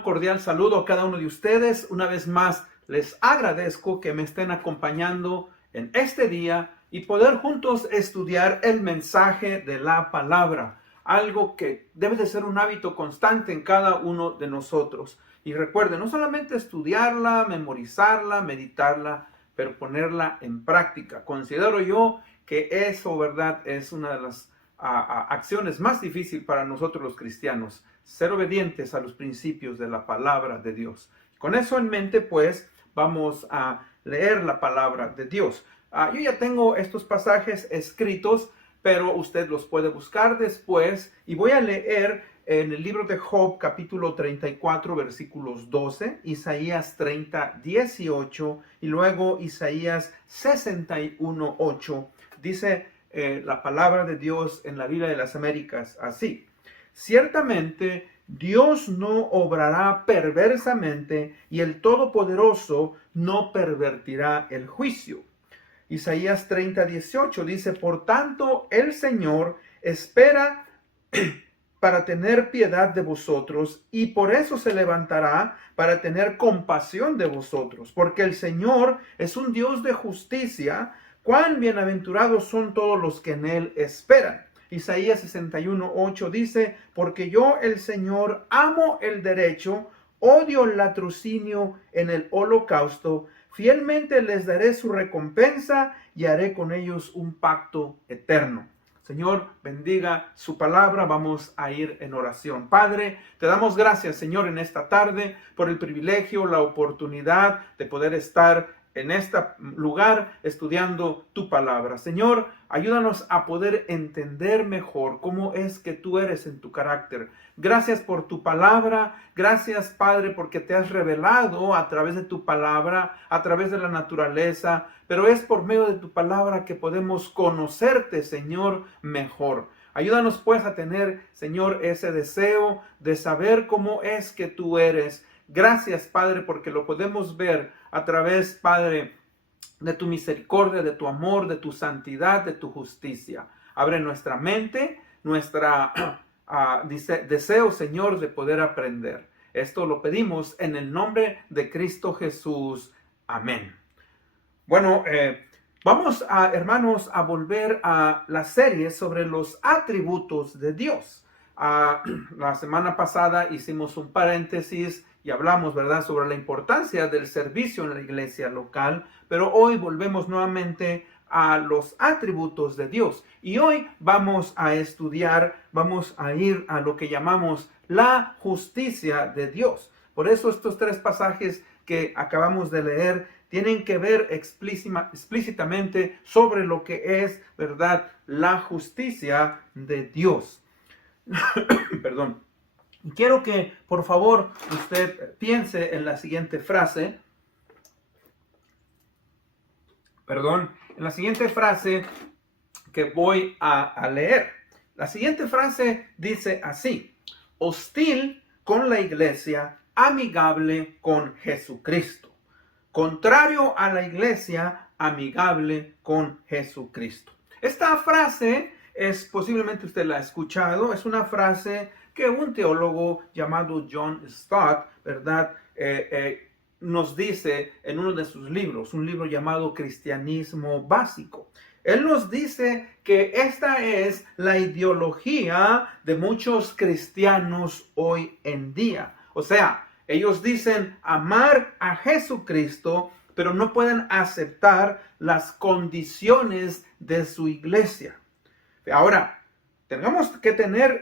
Un cordial saludo a cada uno de ustedes. Una vez más, les agradezco que me estén acompañando en este día y poder juntos estudiar el mensaje de la palabra, algo que debe de ser un hábito constante en cada uno de nosotros. Y recuerden, no solamente estudiarla, memorizarla, meditarla, pero ponerla en práctica. Considero yo que eso, ¿verdad?, es una de las acciones más difíciles para nosotros los cristianos, ser obedientes a los principios de la palabra de Dios. Con eso en mente, pues, vamos a leer la palabra de Dios. Yo ya tengo estos pasajes escritos, pero usted los puede buscar después. Y voy a leer en el libro de Job, capítulo 34, versículos 12, Isaías 30, 18, y luego Isaías 61, 8. Dice la palabra de Dios en la Biblia de las Américas así: ciertamente Dios no obrará perversamente y el Todopoderoso no pervertirá el juicio. Isaías 30, 18 dice: por tanto el Señor espera para tener piedad de vosotros, y por eso se levantará para tener compasión de vosotros, porque el Señor es un Dios de justicia. Cuán bienaventurados son todos los que en él esperan. Isaías 61, 8 dice: porque yo, el Señor, amo el derecho, odio el latrocinio en el holocausto. Fielmente les daré su recompensa y haré con ellos un pacto eterno. Señor, bendiga su palabra. Vamos a ir en oración. Padre, te damos gracias, Señor, en esta tarde por el privilegio, la oportunidad de poder estar en este lugar estudiando tu palabra. Señor, ayúdanos a poder entender mejor cómo es que tú eres en tu carácter. Gracias por tu palabra. Gracias, Padre, porque te has revelado a través de tu palabra, a través de la naturaleza, pero es por medio de tu palabra que podemos conocerte, Señor, mejor. Ayúdanos pues a tener, Señor, ese deseo de saber cómo es que tú eres. Gracias, Padre, porque lo podemos ver a través, Padre, de tu misericordia, de tu amor, de tu santidad, de tu justicia. Abre nuestra mente, nuestra deseo, Señor, de poder aprender. Esto lo pedimos en el nombre de Cristo Jesús. Amén. Bueno, vamos, hermanos, a volver a la serie sobre los atributos de Dios. La semana pasada hicimos un paréntesis y hablamos, ¿verdad?, sobre la importancia del servicio en la iglesia local, pero hoy volvemos nuevamente a los atributos de Dios. Y hoy vamos a estudiar, vamos a ir a lo que llamamos la justicia de Dios. Por eso estos tres pasajes que acabamos de leer tienen que ver explícitamente sobre lo que es, ¿verdad?, la justicia de Dios. Perdón. Quiero que, por favor, usted piense en la siguiente frase. En la siguiente frase que voy a leer. La siguiente frase dice así: hostil con la iglesia, amigable con Jesucristo. Contrario a la iglesia, amigable con Jesucristo. Esta frase posiblemente usted la ha escuchado. Es una frase que un teólogo llamado John Stott, ¿verdad?, nos dice en uno de sus libros, un libro llamado Cristianismo Básico. Él nos dice que esta es la ideología de muchos cristianos hoy en día. O sea, ellos dicen amar a Jesucristo, pero no pueden aceptar las condiciones de su iglesia. Ahora, tenemos que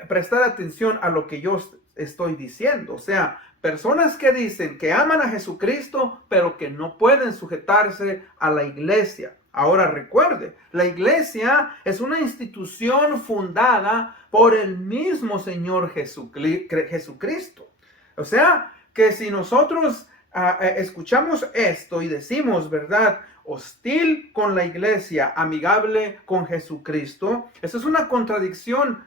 prestar atención a lo que yo estoy diciendo. O sea, personas que dicen que aman a Jesucristo, pero que no pueden sujetarse a la iglesia. Ahora recuerde, la iglesia es una institución fundada por el mismo Señor Jesucristo. O sea, que si nosotros escuchamos esto y decimos, ¿verdad?, hostil con la iglesia, amigable con Jesucristo, eso es una contradicción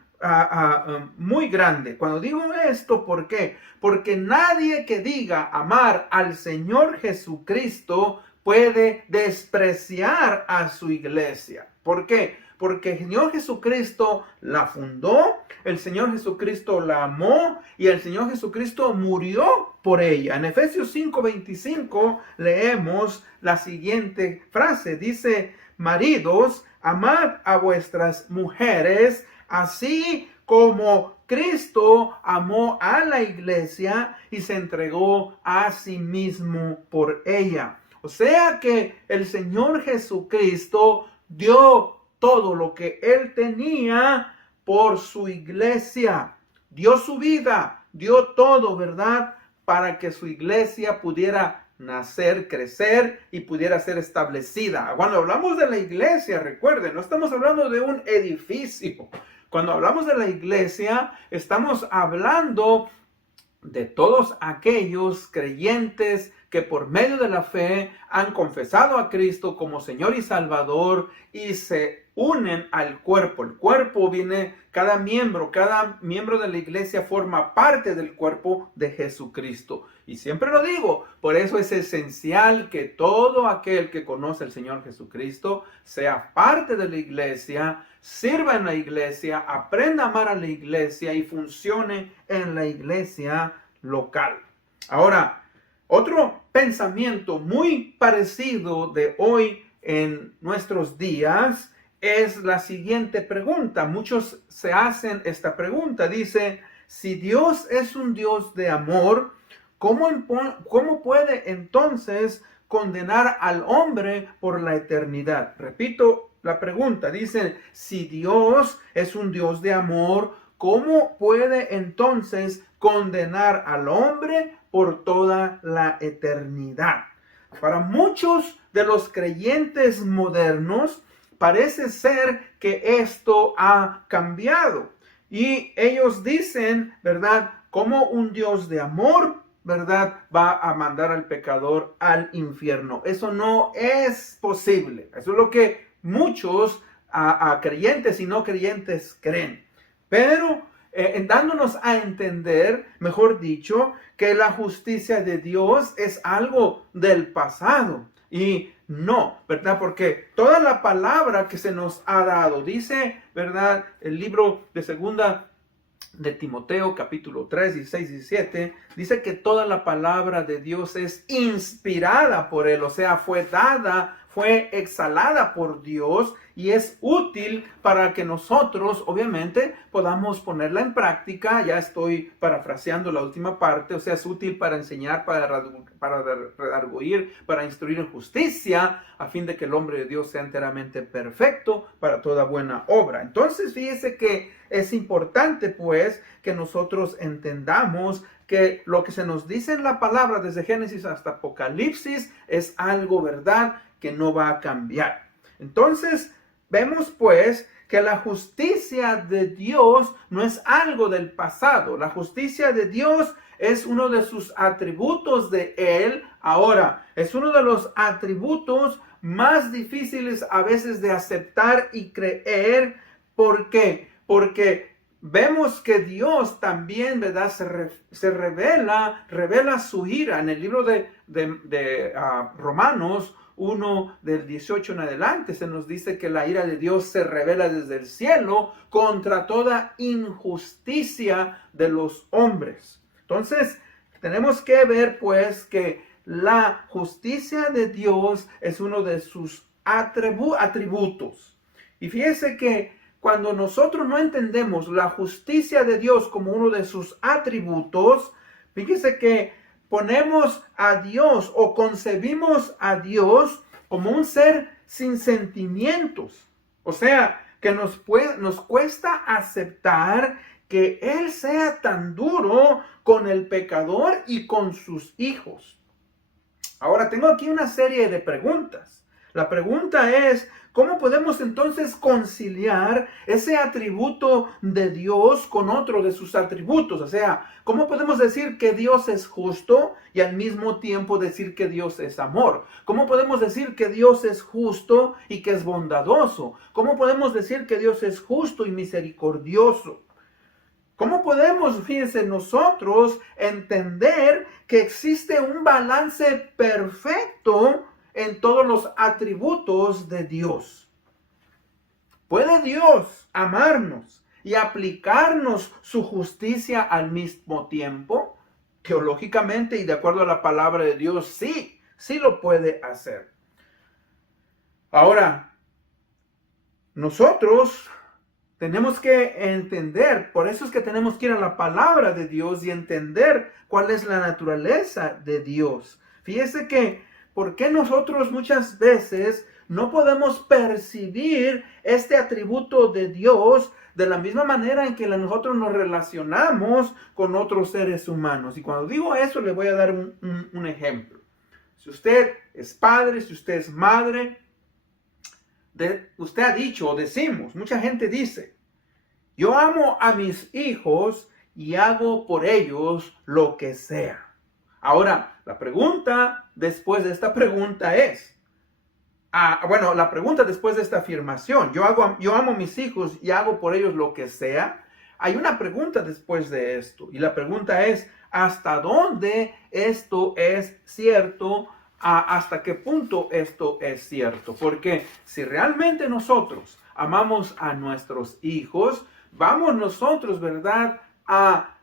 muy grande. Cuando digo esto, ¿por qué? Porque nadie que diga amar al Señor Jesucristo puede despreciar a su iglesia. ¿Por qué? Porque el Señor Jesucristo la fundó, el Señor Jesucristo la amó y el Señor Jesucristo murió por ella. En Efesios 5:25 leemos la siguiente frase. Dice: maridos, amad a vuestras mujeres, así como Cristo amó a la iglesia y se entregó a sí mismo por ella. O sea que el Señor Jesucristo dio todo lo que Él tenía por su iglesia. Dio su vida, dio todo, ¿verdad? Para que su iglesia pudiera nacer, crecer y pudiera ser establecida. Cuando hablamos de la iglesia, recuerden, no estamos hablando de un edificio. Cuando hablamos de la iglesia, estamos hablando de todos aquellos creyentes que por medio de la fe han confesado a Cristo como Señor y Salvador y se unen al cuerpo. El cuerpo viene, cada miembro de la iglesia forma parte del cuerpo de Jesucristo. Y siempre lo digo, por eso es esencial que todo aquel que conoce al Señor Jesucristo sea parte de la iglesia, sirva en la iglesia, aprenda a amar a la iglesia y funcione en la iglesia local. Ahora, otro pensamiento muy parecido de hoy en nuestros días es la siguiente pregunta. Muchos se hacen esta pregunta. Dice: si Dios es un Dios de amor, ¿cómo puede entonces condenar al hombre por la eternidad? Repito la pregunta. Dice: si Dios es un Dios de amor, ¿cómo puede entonces condenar al hombre por toda la eternidad? Para muchos de los creyentes modernos, parece ser que esto ha cambiado. Y ellos dicen, ¿verdad?, como un Dios de amor, ¿verdad?, va a mandar al pecador al infierno. Eso no es posible. Eso es lo que muchos creyentes y no creyentes creen. Pero dándonos a entender, mejor dicho, que la justicia de Dios es algo del pasado. Y no, ¿verdad? Porque toda la palabra que se nos ha dado, dice, ¿verdad?, el libro de segunda de Timoteo, capítulo 3, 16, 17, dice que toda la palabra de Dios es inspirada por Él, o sea, fue dada, fue exhalada por Dios y es útil para que nosotros, obviamente, podamos ponerla en práctica. Ya estoy parafraseando la última parte, o sea, es útil para enseñar, para redarguir, para instruir en justicia, a fin de que el hombre de Dios sea enteramente perfecto para toda buena obra. Entonces, fíjese que es importante, pues, que nosotros entendamos que lo que se nos dice en la palabra desde Génesis hasta Apocalipsis es algo, ¿verdad?, que no va a cambiar. Entonces, vemos pues que la justicia de Dios no es algo del pasado. La justicia de Dios es uno de sus atributos de Él. Ahora, es uno de los atributos más difíciles a veces de aceptar y creer. ¿Por qué? Porque vemos que Dios también, ¿verdad?, se revela su ira. En el libro de Romanos 1 del 18 en adelante se nos dice que la ira de Dios se revela desde el cielo contra toda injusticia de los hombres. Entonces, tenemos que ver pues que la justicia de Dios es uno de sus atributos. Y fíjese que cuando nosotros no entendemos la justicia de Dios como uno de sus atributos, fíjese que ponemos a Dios o concebimos a Dios como un ser sin sentimientos. O sea, que nos cuesta aceptar que Él sea tan duro con el pecador y con sus hijos. Ahora, tengo aquí una serie de preguntas. La pregunta es: ¿cómo podemos entonces conciliar ese atributo de Dios con otro de sus atributos? O sea, ¿cómo podemos decir que Dios es justo y al mismo tiempo decir que Dios es amor? ¿Cómo podemos decir que Dios es justo y que es bondadoso? ¿Cómo podemos decir que Dios es justo y misericordioso? ¿Cómo podemos, fíjense, nosotros entender que existe un balance perfecto en todos los atributos de Dios. ¿Puede Dios amarnos y aplicarnos su justicia al mismo tiempo? Teológicamente y de acuerdo a la palabra de Dios, sí lo puede hacer. Ahora, nosotros tenemos que entender, por eso es que tenemos que ir a la palabra de Dios y entender cuál es la naturaleza de Dios. Fíjese que, ¿por qué nosotros muchas veces no podemos percibir este atributo de Dios de la misma manera en que nosotros nos relacionamos con otros seres humanos? Y cuando digo eso, le voy a dar un ejemplo. Si usted es padre, si usted es madre, usted ha dicho o decimos, mucha gente dice, yo amo a mis hijos y hago por ellos lo que sea. Ahora, la pregunta después de esta pregunta es, la pregunta después de esta afirmación, yo amo a mis hijos y hago por ellos lo que sea, hay una pregunta después de esto. Y la pregunta es, ¿hasta dónde esto es cierto? ¿Hasta qué punto esto es cierto? Porque si realmente nosotros amamos a nuestros hijos, vamos nosotros, ¿verdad?, a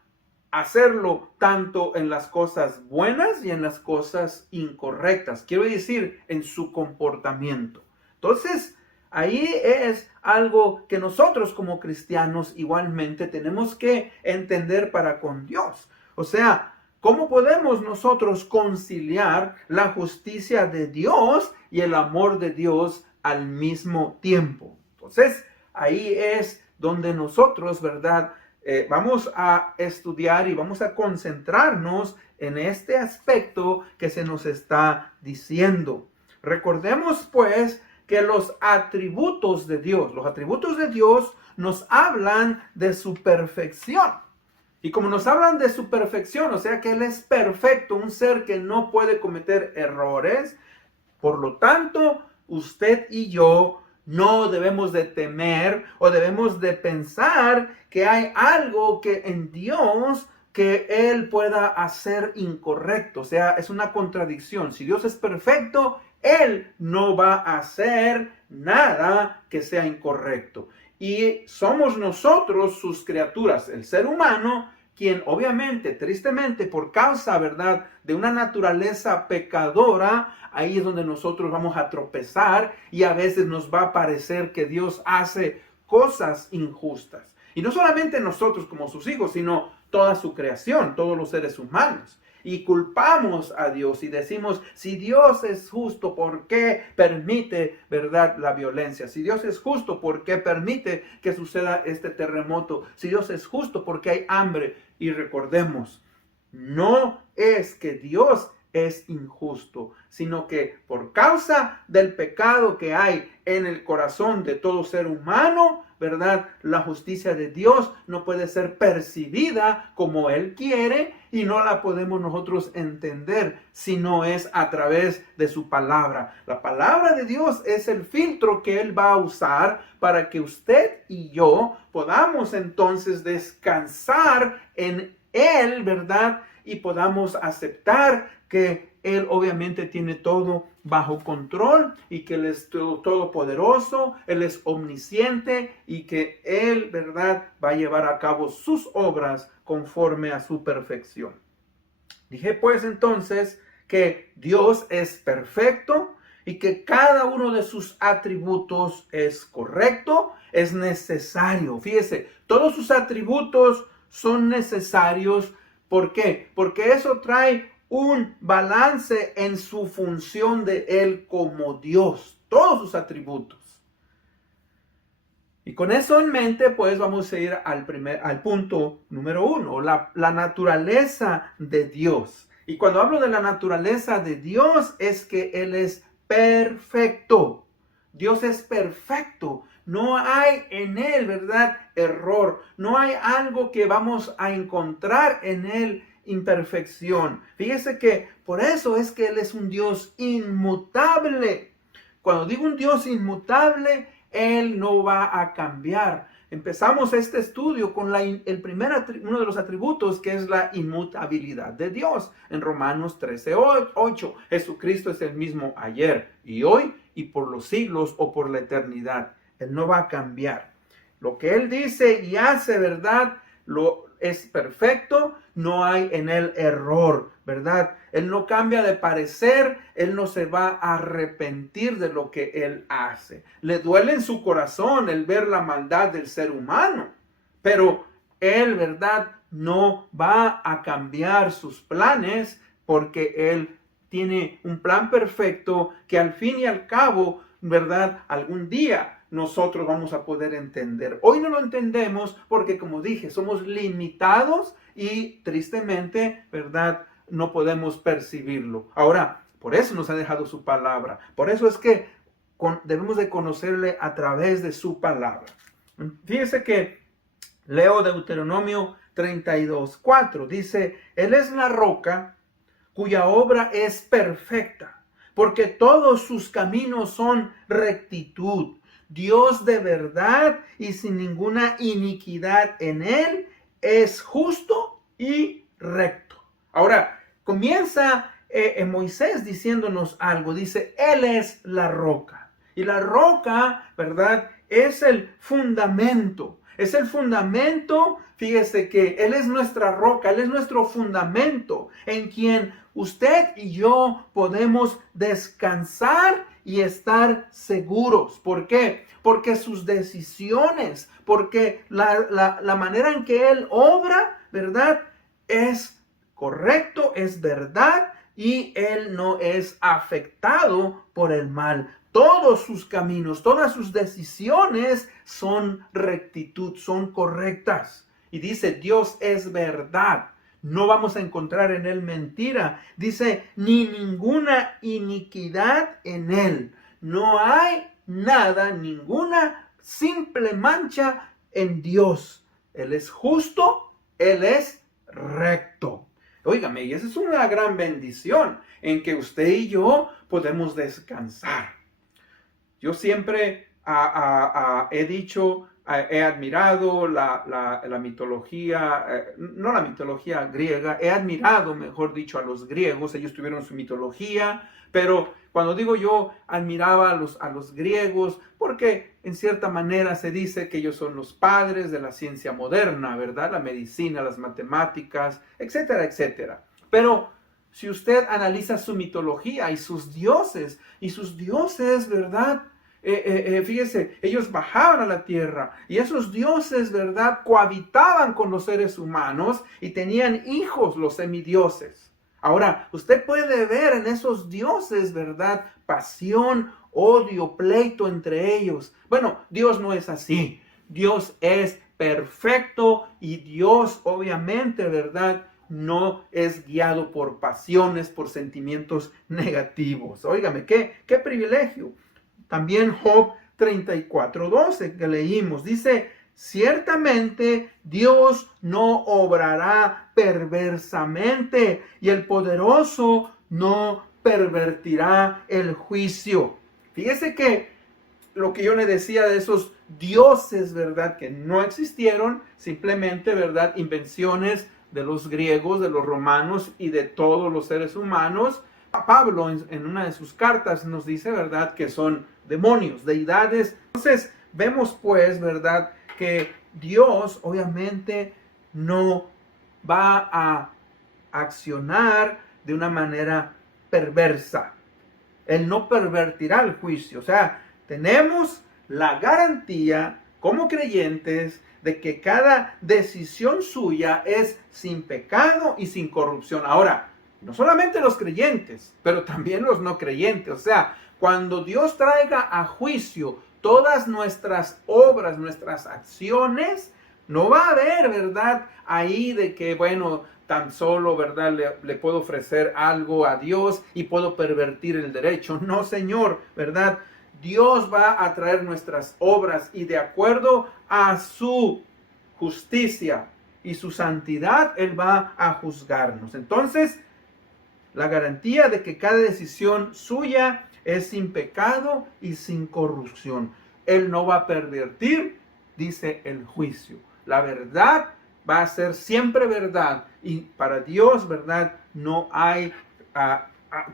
hacerlo tanto en las cosas buenas y en las cosas incorrectas. Quiero decir, en su comportamiento. Entonces, ahí es algo que nosotros como cristianos igualmente tenemos que entender para con Dios. O sea, ¿cómo podemos nosotros conciliar la justicia de Dios y el amor de Dios al mismo tiempo? Entonces, ahí es donde nosotros, ¿verdad?, vamos a estudiar y vamos a concentrarnos en este aspecto que se nos está diciendo. Recordemos pues que los atributos de Dios nos hablan de su perfección. Y como nos hablan de su perfección, o sea que Él es perfecto, un ser que no puede cometer errores, por lo tanto, usted y yo no debemos de temer o debemos de pensar que hay algo que en Dios que Él pueda hacer incorrecto. O sea, es una contradicción. Si Dios es perfecto, Él no va a hacer nada que sea incorrecto. Y somos nosotros sus criaturas, el ser humano, quien obviamente, tristemente, por causa, ¿verdad?, de una naturaleza pecadora, ahí es donde nosotros vamos a tropezar y a veces nos va a parecer que Dios hace cosas injustas. Y no solamente nosotros como sus hijos, sino toda su creación, todos los seres humanos. Y culpamos a Dios y decimos, si Dios es justo, ¿por qué permite, verdad, la violencia? Si Dios es justo, ¿por qué permite que suceda este terremoto? Si Dios es justo, ¿por qué hay hambre? Y recordemos, no es que Dios es injusto, sino que por causa del pecado que hay en el corazón de todo ser humano, ¿verdad?, la justicia de Dios no puede ser percibida como Él quiere y no la podemos nosotros entender si no es a través de su palabra. La palabra de Dios es el filtro que Él va a usar para que usted y yo podamos entonces descansar en Él, ¿verdad?, y podamos aceptar que Él obviamente tiene todo bajo control y que Él es todopoderoso, Él es omnisciente y que Él, ¿verdad?, va a llevar a cabo sus obras conforme a su perfección. Dije pues entonces que Dios es perfecto y que cada uno de sus atributos es correcto, es necesario. Fíjese, todos sus atributos son necesarios. ¿Por qué? Porque eso trae un balance en su función de Él como Dios, todos sus atributos. Y con eso en mente, pues vamos a ir al punto número 1, la naturaleza de Dios. Y cuando hablo de la naturaleza de Dios, es que Él es perfecto. Dios es perfecto. No hay en Él, ¿verdad?, error. No hay algo que vamos a encontrar en Él imperfección. Fíjese que por eso es que Él es un Dios inmutable. Cuando digo un Dios inmutable, Él no va a cambiar. empezamos este estudio con uno de los atributos, que es la inmutabilidad de Dios. En Romanos 13:8, Jesucristo es el mismo ayer y hoy y por los siglos o por la eternidad. Él no va a cambiar. Lo que Él dice y hace, ¿verdad?, es perfecto, no hay en Él error, ¿verdad? Él no cambia de parecer, Él no se va a arrepentir de lo que Él hace. Le duele en su corazón el ver la maldad del ser humano, pero Él, ¿verdad?, no va a cambiar sus planes, porque Él tiene un plan perfecto que al fin y al cabo, ¿verdad?, algún día nosotros vamos a poder entender. Hoy no lo entendemos porque, como dije, somos limitados y tristemente, ¿verdad?, no podemos percibirlo. Ahora, por eso nos ha dejado su palabra. Por eso es que debemos de conocerle a través de su palabra. Fíjese que leo Deuteronomio 32:4. Dice, Él es la roca cuya obra es perfecta, porque todos sus caminos son rectitud. Dios de verdad y sin ninguna iniquidad en Él, es justo y recto. Ahora, comienza Moisés diciéndonos algo. Dice, Él es la roca. Y la roca, ¿verdad?, es el fundamento. Es el fundamento, fíjese que Él es nuestra roca, Él es nuestro fundamento, en quien usted y yo podemos descansar y estar seguros. ¿Por qué? Porque sus decisiones, porque la manera en que Él obra, ¿verdad?, es correcto, es verdad, y Él no es afectado por el mal. Todos sus caminos, todas sus decisiones son rectitud, son correctas. Y dice, Dios es verdad. No vamos a encontrar en Él mentira. Dice, ni ninguna iniquidad en Él. No hay nada, ninguna simple mancha en Dios. Él es justo, Él es recto. Óigame, y esa es una gran bendición en que usted y yo podemos descansar. Yo siempre he dicho, he admirado la mitología, no la mitología griega, he admirado, mejor dicho, a los griegos. Ellos tuvieron su mitología, pero cuando digo yo admiraba a los griegos, porque en cierta manera se dice que ellos son los padres de la ciencia moderna, ¿verdad? La medicina, las matemáticas, etcétera, etcétera. Pero si usted analiza su mitología y sus dioses, ¿verdad? Fíjese, ellos bajaban a la tierra y esos dioses, ¿verdad?, cohabitaban con los seres humanos y tenían hijos, los semidioses. Ahora, usted puede ver en esos dioses, ¿verdad?, pasión, odio, pleito entre ellos. Bueno, Dios no es así. Dios es perfecto y Dios, obviamente, ¿verdad?, no es guiado por pasiones, por sentimientos negativos. Óigame, qué privilegio. También Job 34:12 que leímos, dice, ciertamente Dios no obrará perversamente y el poderoso no pervertirá el juicio. Fíjese que lo que yo le decía de esos dioses, ¿verdad?, que no existieron, simplemente, ¿verdad?, invenciones de los griegos, de los romanos y de todos los seres humanos. Pablo en una de sus cartas nos dice, ¿verdad?, que son demonios, deidades. Entonces vemos pues, ¿verdad?, que Dios obviamente no va a accionar de una manera perversa. Él no pervertirá el juicio. O sea, tenemos la garantía como creyentes de que cada decisión suya es sin pecado y sin corrupción. Ahora, no solamente los creyentes, pero también los no creyentes. O sea, cuando Dios traiga a juicio todas nuestras obras, nuestras acciones, no va a haber, ¿verdad?, ahí de que, bueno, tan solo, ¿verdad?, le puedo ofrecer algo a Dios y puedo pervertir el derecho. No, Señor, ¿verdad? Dios va a traer nuestras obras y de acuerdo a su justicia y su santidad, Él va a juzgarnos. Entonces, la garantía de que cada decisión suya es sin pecado y sin corrupción. Él no va a pervertir dice el juicio. La verdad va a ser siempre verdad, y para Dios, verdad, no hay,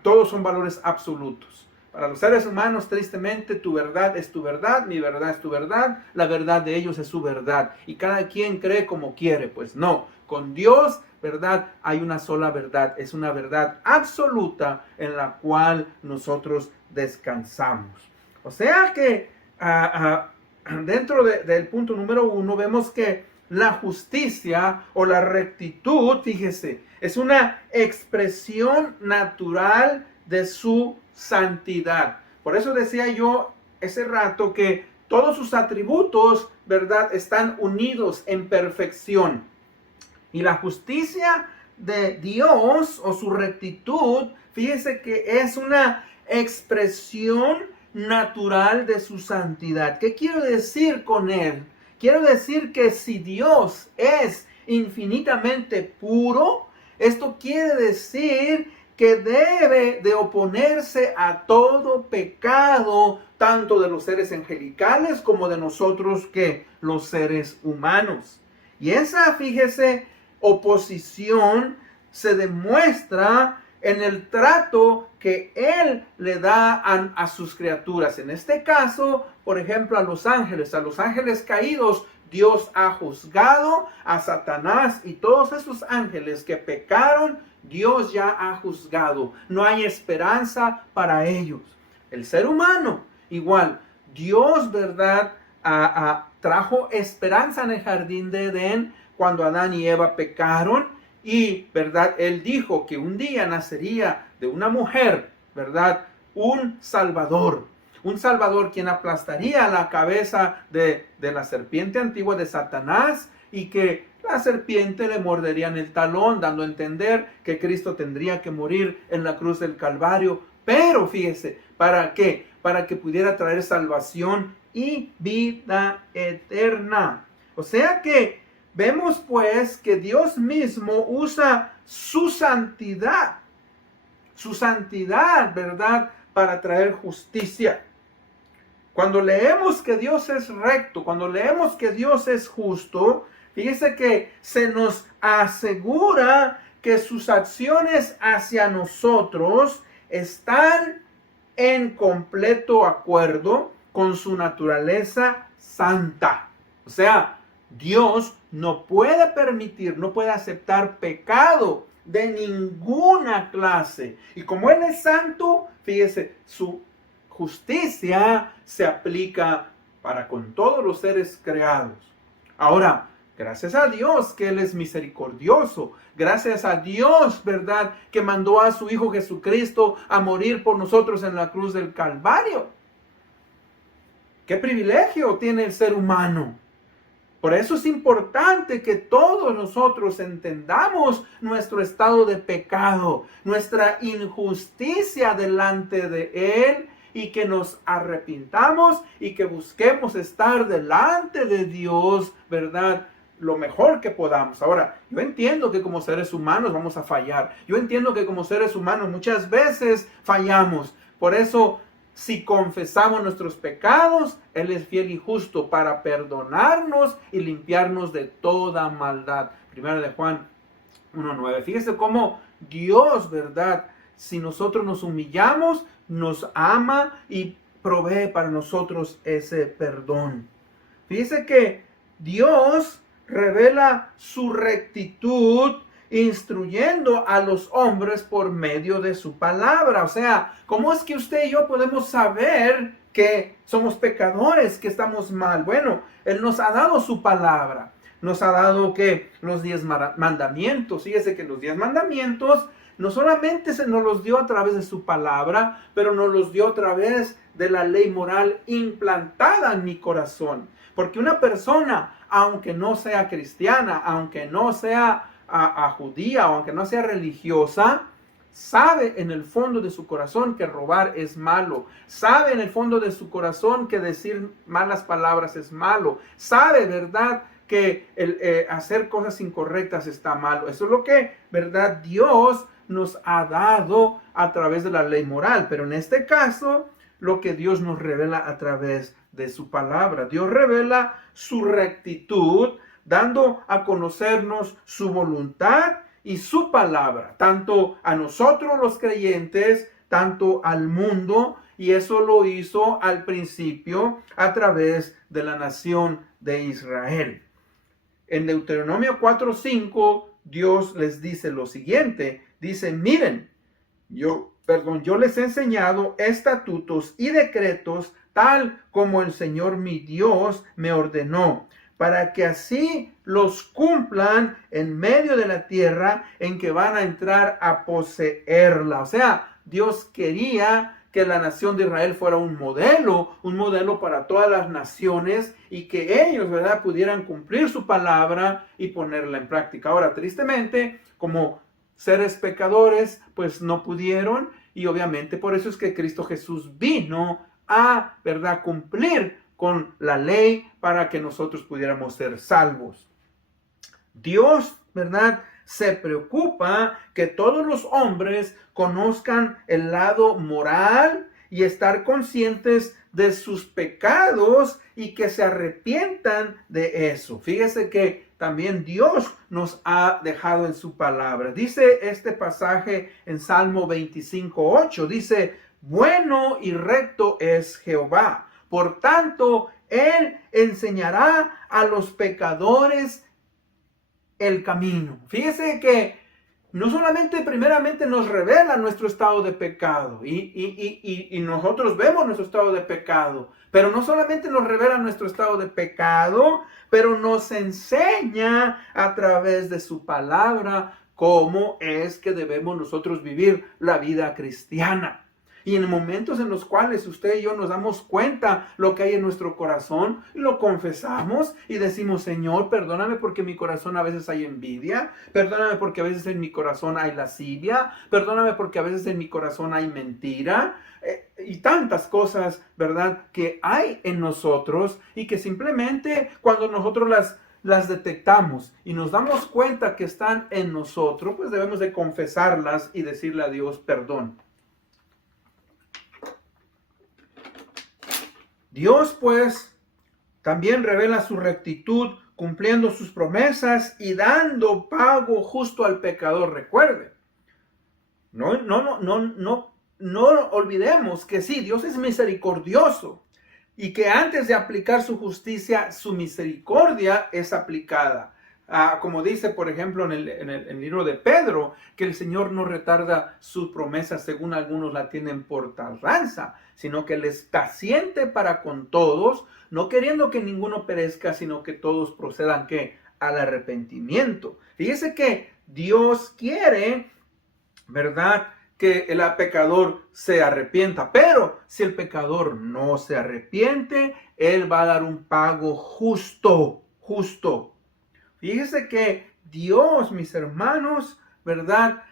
todos son valores absolutos. Para los seres humanos, tristemente, tu verdad es tu verdad, mi verdad es tu verdad, la verdad de ellos es su verdad, y cada quien cree como quiere. Pues no, con Dios, verdad, hay una sola verdad, es una verdad absoluta en la cual nosotros descansamos. O sea que dentro del punto número 1 vemos que la justicia o la rectitud, fíjese, es una expresión natural de su santidad. Por eso decía yo ese rato que todos sus atributos, ¿verdad?, están unidos en perfección. Y la justicia de Dios o su rectitud, fíjese que es una expresión natural de su santidad. ¿Qué quiero decir con él? Quiero decir que si Dios es infinitamente puro, esto quiere decir que debe de oponerse a todo pecado, tanto de los seres angelicales como de nosotros, que los seres humanos. Y esa, fíjese, oposición se demuestra en el trato que Él le da a sus criaturas. En este caso, por ejemplo, a los ángeles caídos, Dios ha juzgado a Satanás y todos esos ángeles que pecaron, Dios ya ha juzgado. No hay esperanza para ellos. El ser humano, igual, Dios, ¿verdad?, trajo esperanza en el jardín de Edén cuando Adán y Eva pecaron. Y, ¿verdad?, Él dijo que un día nacería de una mujer, ¿verdad?, un Salvador quien aplastaría la cabeza de la serpiente antigua, de Satanás, y que la serpiente le mordería en el talón, dando a entender que Cristo tendría que morir en la cruz del Calvario. Pero fíjese, ¿para qué? Para que pudiera traer salvación y vida eterna. O sea que vemos pues que Dios mismo usa su santidad, ¿verdad?, para traer justicia. Cuando leemos que Dios es recto, cuando leemos que Dios es justo, fíjese que se nos asegura que sus acciones hacia nosotros están en completo acuerdo con su naturaleza santa. O sea, Dios no puede permitir, no puede aceptar pecado de ninguna clase. Y como Él es santo, fíjese, su justicia se aplica para con todos los seres creados. Ahora, gracias a Dios que Él es misericordioso. Gracias a Dios, ¿verdad?, que mandó a su Hijo Jesucristo a morir por nosotros en la cruz del Calvario. ¿Qué privilegio tiene el ser humano? Por eso es importante que todos nosotros entendamos nuestro estado de pecado, nuestra injusticia delante de Él, y que nos arrepintamos y que busquemos estar delante de Dios, ¿verdad?, lo mejor que podamos. Ahora, yo entiendo que como seres humanos vamos a fallar. Yo entiendo que como seres humanos muchas veces fallamos. Por eso, si confesamos nuestros pecados, Él es fiel y justo para perdonarnos y limpiarnos de toda maldad. Primero de Juan 1:9. Fíjese cómo Dios, ¿verdad?, si nosotros nos humillamos, nos ama y provee para nosotros ese perdón. Fíjese que Dios revela su rectitud instruyendo a los hombres por medio de su palabra. O sea, ¿cómo es que usted y yo podemos saber que somos pecadores, que estamos mal? Bueno, Él nos ha dado su palabra. Nos ha dado que los 10 mandamientos. Fíjese que los 10 mandamientos no solamente se nos los dio a través de su palabra, pero nos los dio a través de la ley moral implantada en mi corazón. Porque una persona, aunque no sea cristiana, aunque no sea judía, o aunque no sea religiosa, sabe en el fondo de su corazón que robar es malo. Sabe en el fondo de su corazón que decir malas palabras es malo. Sabe, ¿verdad?, que hacer cosas incorrectas está malo. Eso es lo que, ¿verdad?, Dios nos ha dado a través de la ley moral. Pero en este caso, lo que Dios nos revela a través de su palabra. Dios revela su rectitud, dando a conocernos su voluntad y su palabra, tanto a nosotros los creyentes, tanto al mundo, y eso lo hizo al principio a través de la nación de Israel. En Deuteronomio 4:5, Dios les dice lo siguiente, dice, miren, yo les he enseñado estatutos y decretos tal como el Señor mi Dios me ordenó, para que así los cumplan en medio de la tierra en que van a entrar a poseerla. O sea, Dios quería que la nación de Israel fuera un modelo para todas las naciones y que ellos, ¿verdad?, pudieran cumplir su palabra y ponerla en práctica. Ahora, tristemente, como seres pecadores, pues no pudieron, y obviamente por eso es que Cristo Jesús vino a, ¿verdad?, cumplir con la ley para que nosotros pudiéramos ser salvos. Dios, ¿verdad?, se preocupa que todos los hombres conozcan el lado moral y estar conscientes de sus pecados y que se arrepientan de eso. Fíjese que también Dios nos ha dejado en su palabra. Dice este pasaje en Salmo 25:8, dice, bueno y recto es Jehová, por tanto, Él enseñará a los pecadores el camino. Fíjese que no solamente primeramente nos revela nuestro estado de pecado y nosotros vemos nuestro estado de pecado, pero no solamente nos revela nuestro estado de pecado, pero nos enseña a través de su palabra cómo es que debemos nosotros vivir la vida cristiana. Y en momentos en los cuales usted y yo nos damos cuenta lo que hay en nuestro corazón, lo confesamos y decimos, Señor, perdóname porque en mi corazón a veces hay envidia, perdóname porque a veces en mi corazón hay lascivia, perdóname porque a veces en mi corazón hay mentira, y tantas cosas, ¿verdad?, que hay en nosotros y que simplemente cuando nosotros las detectamos y nos damos cuenta que están en nosotros, pues debemos de confesarlas y decirle a Dios perdón. Dios, pues, también revela su rectitud, cumpliendo sus promesas y dando pago justo al pecador. Recuerde, no olvidemos que sí, Dios es misericordioso y que antes de aplicar su justicia, su misericordia es aplicada. Como dice, por ejemplo, en el libro de Pedro, que el Señor no retarda su promesa según algunos la tienen por tardanza, sino que Él es paciente para con todos, no queriendo que ninguno perezca, sino que todos procedan ¿qué? Al arrepentimiento. Fíjese que Dios quiere, ¿verdad?, que el pecador se arrepienta, pero si el pecador no se arrepiente, Él va a dar un pago justo. Fíjese que Dios, mis hermanos, ¿verdad?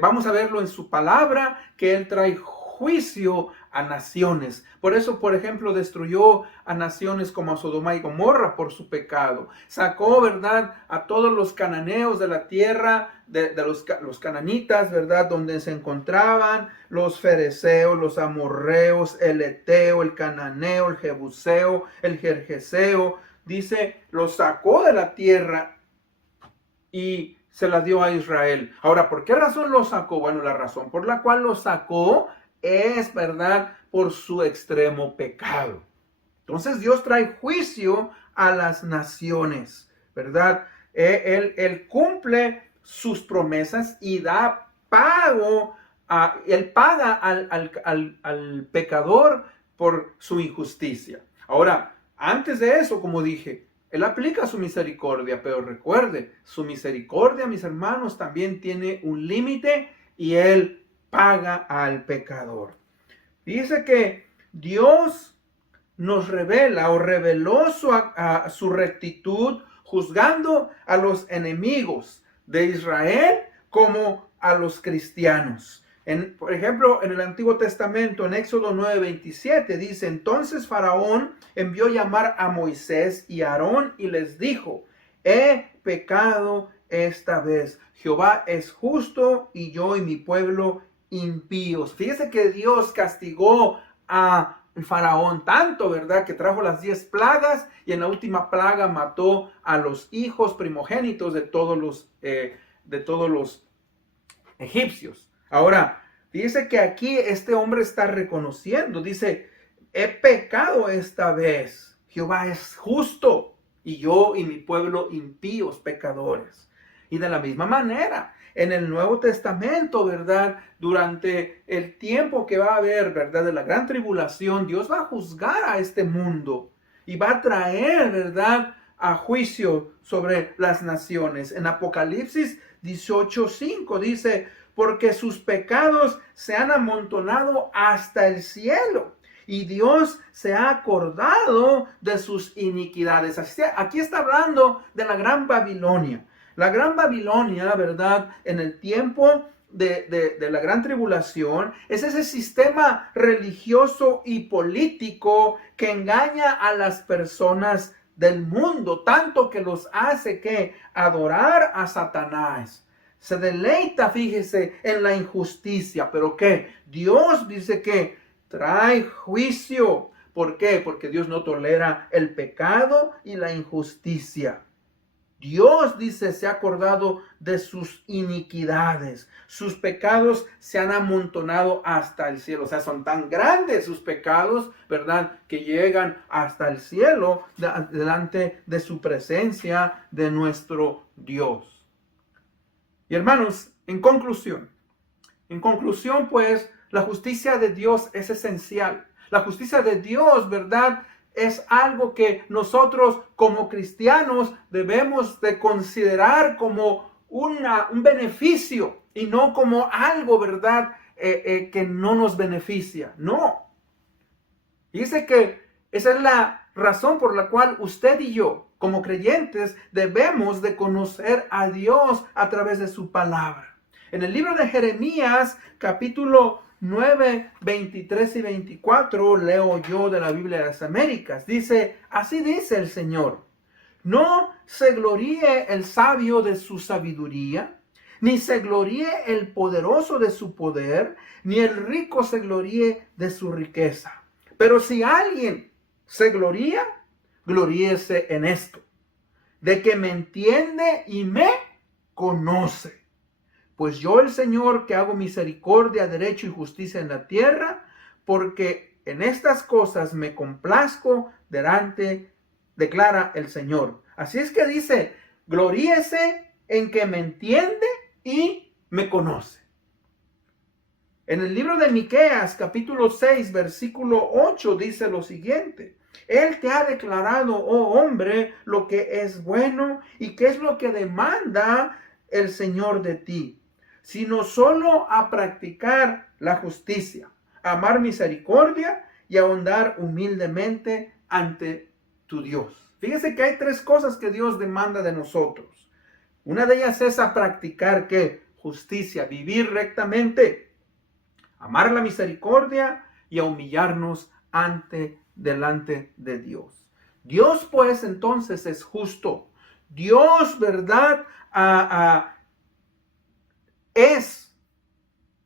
Vamos a verlo en su palabra, que Él trae juicio a naciones. Por eso, por ejemplo, destruyó a naciones como a Sodoma y Gomorra por su pecado. Sacó, ¿verdad?, a todos los cananeos de la tierra, de los cananitas, ¿verdad?, donde se encontraban los fereceos, los amorreos, el eteo, el cananeo, el jebuseo, el gergeseo. Dice, los sacó de la tierra y se las dio a Israel. Ahora, ¿por qué razón los sacó? Bueno, la razón por la cual los sacó es, ¿verdad?, por su extremo pecado. Entonces Dios trae juicio a las naciones, ¿verdad? Él cumple sus promesas y da pago, Él paga al pecador por su injusticia. Ahora, antes de eso, como dije, Él aplica su misericordia, pero recuerde, su misericordia, mis hermanos, también tiene un límite y Él paga al pecador. Dice que Dios nos revela o reveló su rectitud juzgando a los enemigos de Israel como a los cristianos. Por ejemplo, en el Antiguo Testamento, en Éxodo 9:27, dice, entonces Faraón envió llamar a Moisés y a Aarón y les dijo, he pecado esta vez. Jehová es justo y yo y mi pueblo impíos. Fíjese que Dios castigó a el faraón, tanto, ¿verdad?, que trajo las 10 plagas y en la última plaga mató a los hijos primogénitos de todos los egipcios. Ahora, dice que aquí este hombre está reconociendo, dice, he pecado esta vez, Jehová es justo y yo y mi pueblo impíos pecadores. Y de la misma manera, en el Nuevo Testamento, ¿verdad? Durante el tiempo que va a haber, ¿verdad? De la gran tribulación, Dios va a juzgar a este mundo y va a traer, ¿verdad?, a juicio sobre las naciones. En Apocalipsis 18:5 dice, porque sus pecados se han amontonado hasta el cielo y Dios se ha acordado de sus iniquidades. Así, aquí está hablando de la Gran Babilonia. La Gran Babilonia, ¿verdad?, en el tiempo de la Gran Tribulación, es ese sistema religioso y político que engaña a las personas del mundo, tanto que los hace que adorar a Satanás. Se deleita, fíjese, en la injusticia, pero ¿qué? Dios dice que trae juicio. ¿Por qué? Porque Dios no tolera el pecado y la injusticia. Dios, dice, se ha acordado de sus iniquidades. Sus pecados se han amontonado hasta el cielo. O sea, son tan grandes sus pecados, ¿verdad?, que llegan hasta el cielo delante de su presencia, de nuestro Dios. Y hermanos, en conclusión, pues, la justicia de Dios es esencial. La justicia de Dios, ¿verdad?, es algo que nosotros como cristianos debemos de considerar como un beneficio y no como algo, ¿verdad?, que no nos beneficia. No. Dice que esa es la razón por la cual usted y yo, como creyentes, debemos de conocer a Dios a través de su palabra. En el libro de Jeremías, capítulo 9, 23 y 24, leo yo de la Biblia de las Américas. Dice, así dice el Señor, no se gloríe el sabio de su sabiduría, ni se gloríe el poderoso de su poder, ni el rico se gloríe de su riqueza. Pero si alguien se gloría, gloríese en esto, de que me entiende y me conoce. Pues yo, el Señor, que hago misericordia, derecho y justicia en la tierra, porque en estas cosas me complazco delante, declara el Señor. Así es que dice, gloríese en que me entiende y me conoce. En el libro de Miqueas, capítulo 6, versículo 8, dice lo siguiente. Él te ha declarado, oh hombre, lo que es bueno y qué es lo que demanda el Señor de ti, sino solo a practicar la justicia, amar misericordia y ahondar humildemente ante tu Dios. Fíjese que hay 3 cosas que Dios demanda de nosotros. Una de ellas es a practicar ¿qué? Justicia, vivir rectamente, amar la misericordia y a humillarnos delante de Dios. Dios pues entonces es justo. Dios, ¿verdad? Es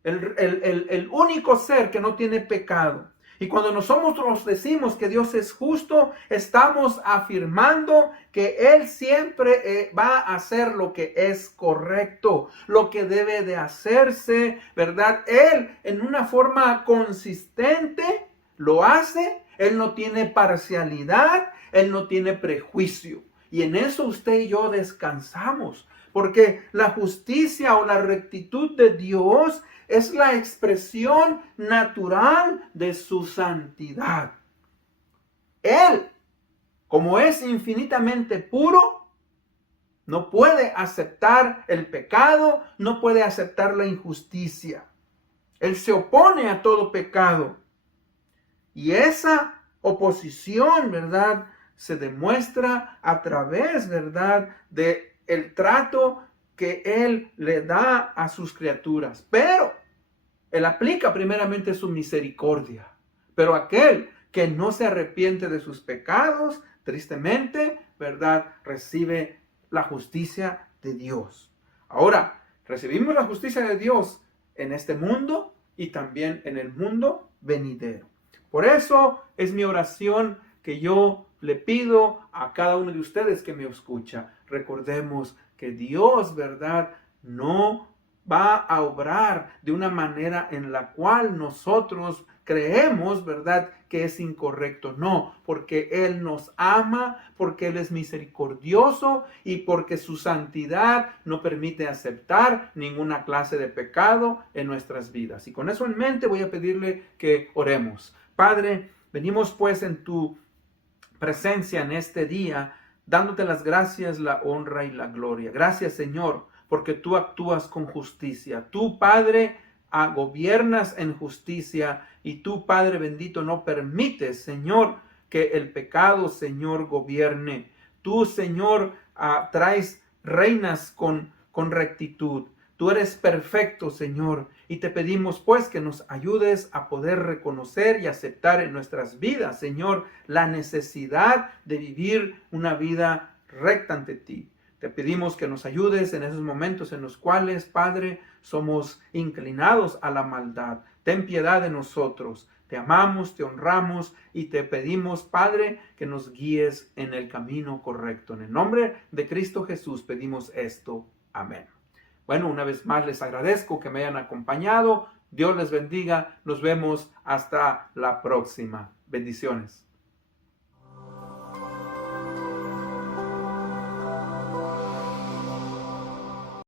el único ser que no tiene pecado. Y cuando nosotros decimos que Dios es justo, estamos afirmando que Él siempre va a hacer lo que es correcto, lo que debe de hacerse, ¿verdad? Él en una forma consistente lo hace. Él no tiene parcialidad, Él no tiene prejuicio. Y en eso usted y yo descansamos. Porque la justicia o la rectitud de Dios es la expresión natural de su santidad. Él, como es infinitamente puro, no puede aceptar el pecado, no puede aceptar la injusticia. Él se opone a todo pecado. Y esa oposición, ¿verdad?, se demuestra a través, ¿verdad?, de el trato que Él le da a sus criaturas. Pero Él aplica primeramente su misericordia. Pero aquel que no se arrepiente de sus pecados, tristemente, ¿verdad?, recibe la justicia de Dios. Ahora, recibimos la justicia de Dios en este mundo y también en el mundo venidero. Por eso es mi oración que yo le pido a cada uno de ustedes que me escucha. Recordemos que Dios, ¿verdad?, no va a obrar de una manera en la cual nosotros creemos, ¿verdad?, que es incorrecto. No, porque Él nos ama, porque Él es misericordioso y porque su santidad no permite aceptar ninguna clase de pecado en nuestras vidas. Y con eso en mente voy a pedirle que oremos. Padre, venimos pues en tu presencia en este día, dándote las gracias, la honra y la gloria. Gracias, Señor, porque tú actúas con justicia. Tú, Padre, gobiernas en justicia y tú, Padre bendito, no permites, Señor, que el pecado, Señor, gobierne. Tú, Señor, reinas con rectitud. Tú eres perfecto, Señor, y te pedimos pues que nos ayudes a poder reconocer y aceptar en nuestras vidas, Señor, la necesidad de vivir una vida recta ante ti. Te pedimos que nos ayudes en esos momentos en los cuales, Padre, somos inclinados a la maldad. Ten piedad de nosotros. Te amamos, te honramos y te pedimos, Padre, que nos guíes en el camino correcto. En el nombre de Cristo Jesús pedimos esto. Amén. Bueno, una vez más les agradezco que me hayan acompañado. Dios les bendiga. Nos vemos hasta la próxima. Bendiciones.